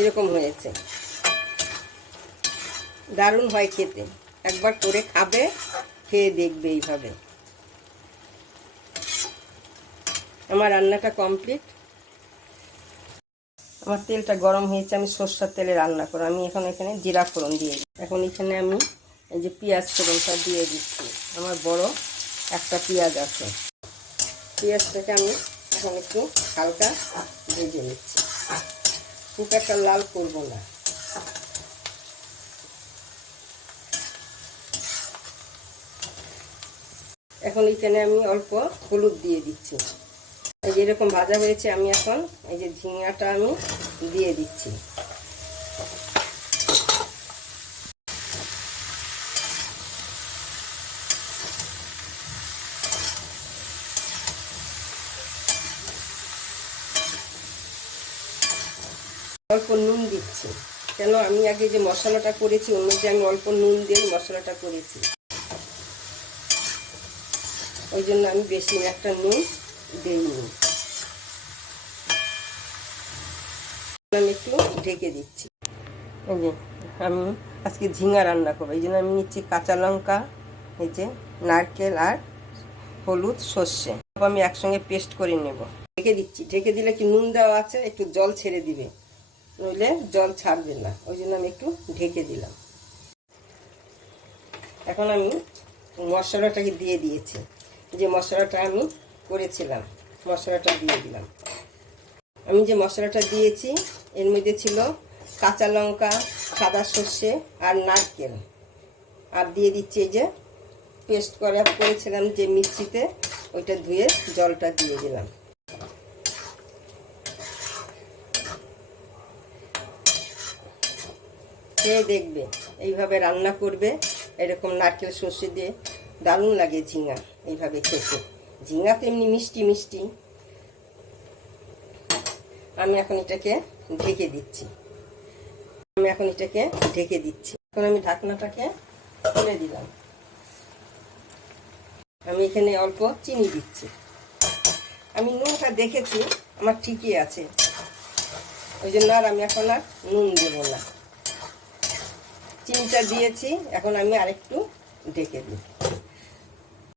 এরকম হয়েছে, দারুণ হয় খেতে। একবার করে খাবে, খেয়ে দেখবে এইভাবে। আমার রান্নাটা কমপ্লিট। আমার তেলটা গরম হয়েছে, আমি সরষের তেলে রান্না করব। আমি এখন এখানে জিরা ফোড়ন দিয়ে দিই। এখন এখানে আমি এই যে পেঁয়াজ ফোড়নটা দিয়ে দিচ্ছি। আমার বড় একটা পেঁয়াজ আছে, পেঁয়াজটাকে আমি এখন একটু হালকা ভেজে নিচ্ছি, খুব একটা লাল করব না। এখন এখানে আমি অল্প হলুদ দিয়ে দিচ্ছি। এই যে এরকম ভাজা হয়েছে, আমি এখন এই যে ঝিঙাটা আমি দিয়ে দিচ্ছি। অল্প নুন দিচ্ছি, কেন আমি আগে যে মশলাটা করেছি ওর মধ্যে আমি অল্প নুন দিয়ে মশলাটা করেছি, ওই জন্য আমি বেশি একটা নুন দিইনি। আমি একটু ঢেকে দিচ্ছি। এই যে আমি আজকে ঝিঙা রান্না করবো, এই জন্য আমি নিচ্ছি কাঁচা লঙ্কা, এই যে নারকেল আর হলুদ সর্ষে আমি একসঙ্গে পেস্ট করে নেব। ঢেকে দিচ্ছি, ঢেকে দিলে কি নুন দেওয়া আছে, একটু জল ছেড়ে দিবে, নইলে জল ছাড়বে না, ওই জন্য আমি একটু ঢেকে দিলাম। এখন আমি মশলাটাকে দিয়ে দিয়েছি, যে মশলাটা আমি করেছিলাম মশলাটা দিয়ে দিলাম। আমি যে মশলাটা দিয়েছি এর মধ্যে ছিল কাঁচা লঙ্কা, সাদা সর্ষে আর নারকেল, আর দিয়ে দিচ্ছি এই যে পেস্ট করেছিলাম যে মিক্সিতে, ওইটা ধুয়ে জলটা দিয়ে দিলাম। খেয়ে দেখবে, এইভাবে রান্না করবে, এরকম নারকেল সর্ষে দিয়ে দারুণ লাগে ঝিঙা এইভাবে খেতে। ঝিঙা তো এমনি মিষ্টি মিষ্টি। আমি এখন এটাকে ঢেকে দিচ্ছি, এখন আমি ঢাকনাটাকে খুলে দিলাম। আমি এখানে অল্প চিনি দিচ্ছি। আমি নুনটা দেখেছি আমার ঠিকই আছে, ওই জন্য আর আমি এখন আর নুন দেব না। চিনিটা দিয়েছি, এখন আমি আরেকটু ঢেকে দিই।